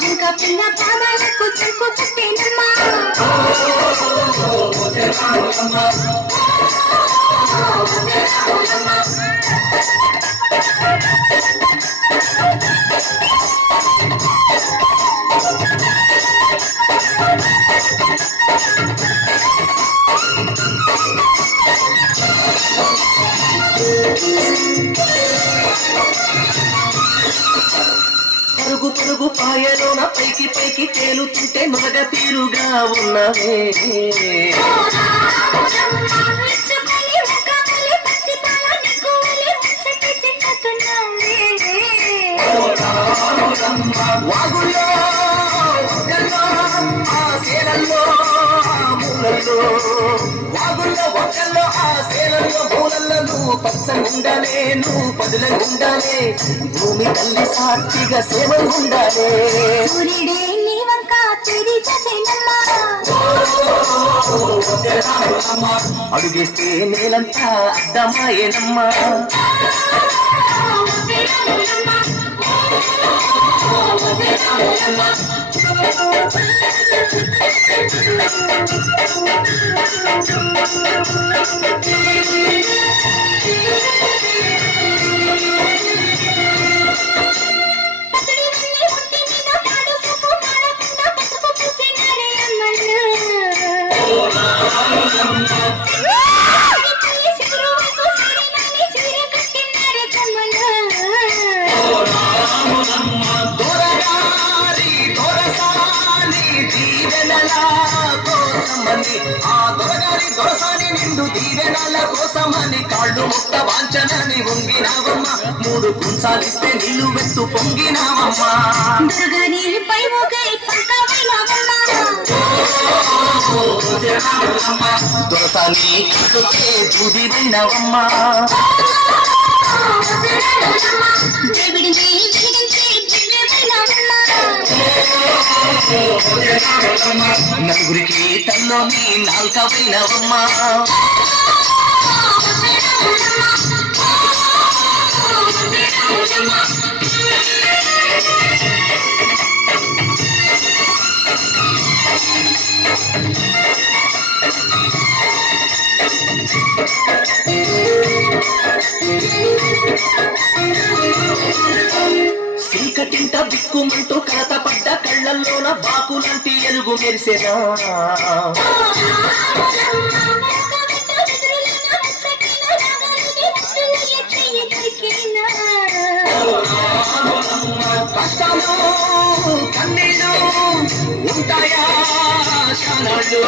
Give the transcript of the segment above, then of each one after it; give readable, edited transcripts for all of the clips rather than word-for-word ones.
జింక పిల్ల పాదాలకు చెంకు పుట్టేనమ్మా పరుగు పరుగు పాయలోన పైకి పైకి తేలుతుంటే మగ తీరుగా ఉన్నవే వాగుల్లో ఆ సేలల్లో వాగుల్లో ఒక్కల్లో ఆ సేలల్లో మూలల్లో నువ్వు పచ్చగుండాలే నువ్వు పదులంగుండాలే భూమి తల్లి సాక్షిగా సేవలుండాలే అడుగేస్తే నేలంతా అడ్డమాయేనమ్మా ఆ దొరగారి దొరసాని నిండు దీవెనాల కోసమని కాళ్ళు ముట్ట వాంచనని వంగినావమ్మ మూడు కుంచాలిస్తే నిల్లు వెత్తు పొంగినావమ్మా దొరసాని కట్టుకే దూదివైనవమ్మా నలుగురికి తల్లో మీ నాల్కవైనవమ్మా చీకటింట బిక్కుమంటూ కలత పడ్డ కళ్ళల్లోన బాకులాంటి ఎలుగు మెరిసెనా కష్టాలు కన్నీళ్ళు ఉంటాయా శానాళ్ళు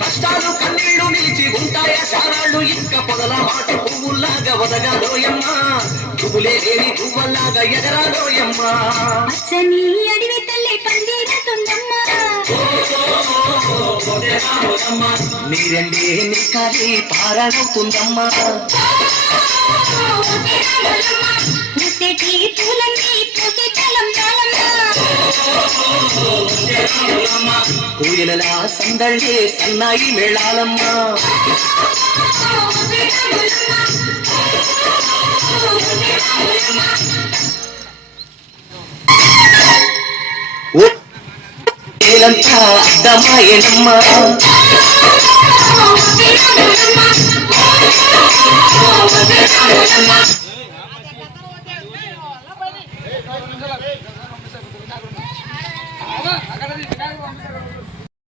కష్టాలు కన్నీళ్ళు నిలిచి ఉంటాయా శానాళ్ళు ఇంకా పొదల మాట పువ్వుల్లాగా వదగాలోయమ్మా పువ్వులే లేని పువ్వల్లాగా ఎగరాలోయమ్మా అడవి తల్లి పండిస్తుందమ్మా నీరండే నీ కాలి పారాడవుతుందమ్మా కోయిలలా సందళ్ళే సన్నాయి మేళాలమ్మా ఏలంతా అడ్డమాయేనమ్మా అక్కడ